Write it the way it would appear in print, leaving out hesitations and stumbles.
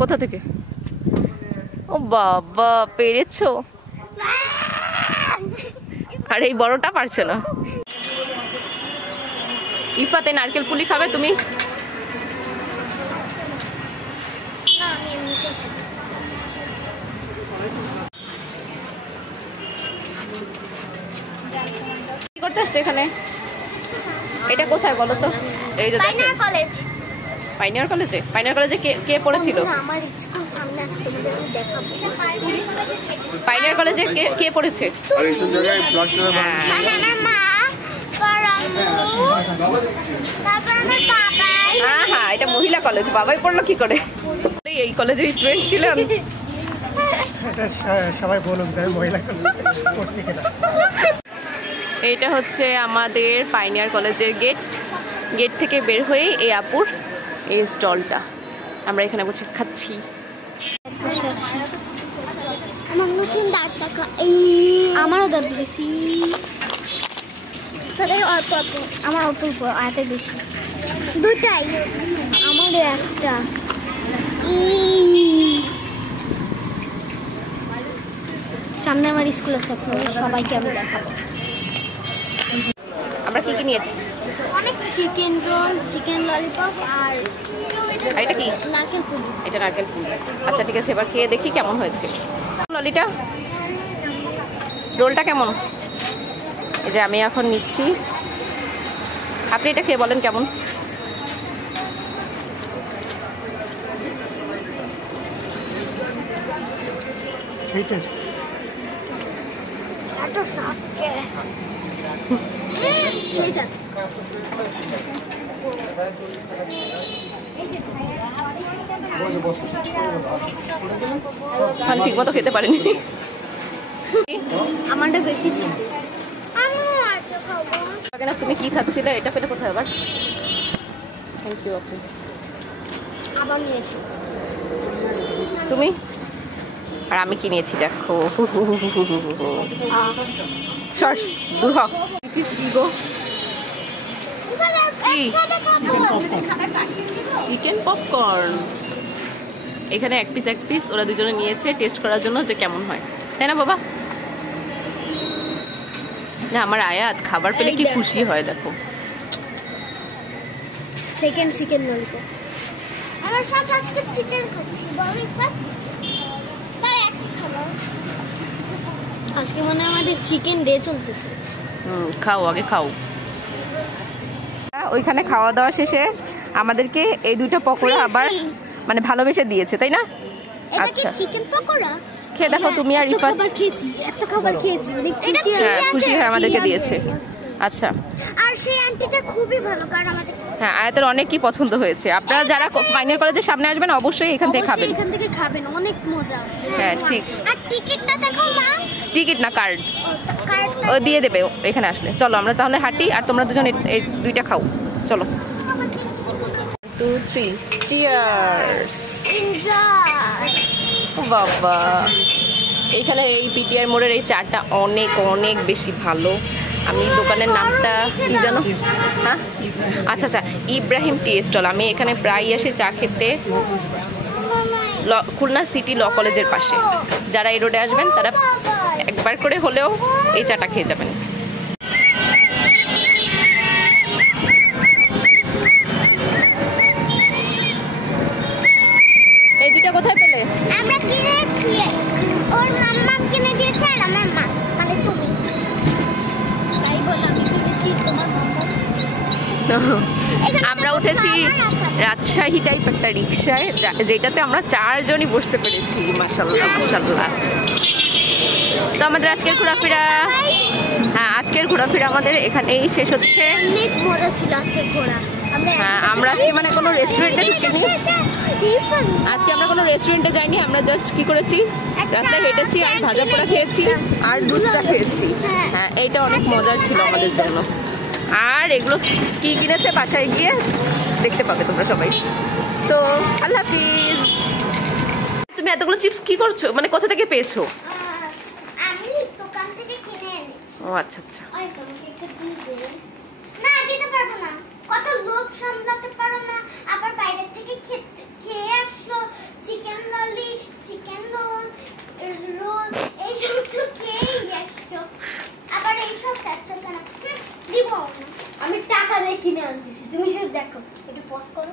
কোথা থেকে? ও বাবা, পেরেছো? আর এই বড়টা পারছে না। ইফাতে নারকেল পুলি খাবে তুমি? কি করতে আসছে এখানে? এটা কোথায় বলো তো? এই যে পাইনিয়ার কলেজ। পাইনিয়ার কলেজে? পাইনিয়ার কলেজে কে পড়েছিল? আমার স্কুল সামনে আছে, তোমাদের আমি দেখাবো। পাইনিয়ার কলেজে কে পড়েছে? আর এই সব জায়গায় প্লাস্টার আমার মা, তারপর আমার বাবাই। হ্যাঁ, এটা মহিলা কলেজ। বাবাই পড়লো কি করে? এই কলেজের স্টুডেন্ট ছিলাম। সবাই বলুন মহিলা পড়ছে কিনা। এইটা হচ্ছে আমাদের পাইনিয়ার কলেজের গেট থেকে বের হয়ে এই আপুর এই স্টলটা। আমরা এখানে বসে খাচ্ছি। আমার নতুন দাঁত টাকা, এই আমারও দাঁত বেশি, অল্প অল্প। আমার অল্প অল্প, আয়াতে বেশি। দুটাই আমাদের একটা। সামনে আমার স্কুল আছে, সবাইকে আমি দেখাবো। আমরা কি নিয়েছি? অনেক চিকেন রোল, চিকেন ললিপপ আর এটা কি? নারকেল পুরি। এটা নারকেল পুরি। আচ্ছা ঠিক আছে, এবার খেয়ে দেখি কেমন হয়েছে। ললিটা, রোলটা কেমন? এই যে আমি এখন নিচ্ছি, আপনি এটা খেয়ে বলেন কেমন। ঠিক মতো খেতে পারেনি। আমারটা বেশি চিজ। তুমি কি খাচ্ছিলে? এটা পেলে কোথায় আবার? থ্যাংক ইউ আপু। আবার নিয়েছি তুমি? আর আমি কি নিয়েছি দেখো। সর, দূর হ। Chicken popcorn. এখানে এক পিস ওরা দুজনে নিয়েছে টেস্ট করার জন্য যে কেমন হয়, তাই না বাবা? না, আমার আয়াত খাবার পেলে কি খুশি হয় দেখো। Second chicken lollipop. আমার সব আজকে চিকেন খাচ্ছি, ললিপপ তাই একই খাবার। আজকে মনে আমাদের চিকেন ডে চলতেছে। খাও, আগে খাও। ওইখানে খাওয়া দাওয়া শেষে আমাদেরকে এই দুটো পকোড়া আবার মানে ভালোবেসে দিয়েছে, তাই না? আচ্ছা, চিকেন পকোড়া খেয়ে দেখো তুমি আর রিফাত। এত খাবার খেয়েছি, অনেক খুশি খুশি হয়ে আমাদেরকে দিয়েছে। আচ্ছা, আর সেই আন্টিটা খুবই ভালো, কারণ আমাদের হ্যাঁ আয়াতের অনেক কি পছন্দ হয়েছে। আপনারা যারা পাইনিয়ার কলেজের সামনে আসবেন অবশ্যই এখান থেকে খাবেন। এখান থেকে খাবেন, অনেক মজা। হ্যাঁ ঠিক। আর টিকিটটা দেখো মা। টিকিট না, কার্ড। ও দিয়ে দেবে এখানে আসলে। চলো আমরা তাহলে হাঁটি, আর তোমরা দুজন এই দুইটা খাও। চলো, 2 3 চিয়ার্স। বাবা, এইখানে এই পিটিআর মোড়ের এই চাটা অনেক অনেক বেশি ভালো। আমি দোকানের নামটা কি জানো? হ্যাঁ, আচ্ছা আচ্ছা, ইব্রাহিম টি স্টল। আমি এখানে প্রায় আসি চা খেতে, খুলনা সিটি ল কলেজের পাশে। যারা এই রোডে আসবেন তারা একবার করে হলেও এই চাটা খেয়ে যাবেন। এই দুটো কোথায় পেলে? আমরা কিনেছি, ওর মাম্মা কিনে দিয়েছে আর আমার মা, মানে তুমি। তাই বল আমি কিনেছি, তোমার মাম্মা। আমরা উঠেছি রাজশাহী টাইপ একটা রিক্সায়, যেটাতে আমরা 4 জনই বসতে পেরেছি। মাশাআল্লাহ মাশাআল্লাহ। তো আমাদের আজকের ঘোরাফেরা, হ্যাঁ আজকের ঘোরাফেরা আমাদের এখানেই শেষ হচ্ছে। অনেক মজা ছিল আজকের ঘোরা। হ্যাঁ, আমরা আজকে মানে কোনো রেস্টুরেন্টে ঢুকিনি, আজকে আমরা কোনো রেস্টুরেন্টে যাইনি। আমরা জাস্ট কি করেছি, রাস্তায় হেঁটেছি আর ভাজা পোড়া খেয়েছি আর দুধ চা খেয়েছি। হ্যাঁ, এইটা অনেক মজার ছিল আমাদের জন্য। আর এগুলো কি কিনেছে বাসায় গিয়ে দেখতে পাবে তোমরা সবাই। তো আল্লাহ হাফিজ। তুমি এতগুলো চিপস কি করছো, মানে কোথা থেকে পেয়েছো? আমি দোকান থেকে কিনে এনেছি। ও আচ্ছা আচ্ছা। ওই তোমাকে একটা দিবে না, দিতে পারবো না। কত লোভ সামলাতে পারো না, আবার বাইরে থেকে খেয়ে আসছো চিকেন পাবো না। আমি টাকা দিয়ে কিনে আনতেছি, তুমি শুধু দেখো, একটু পজ করো।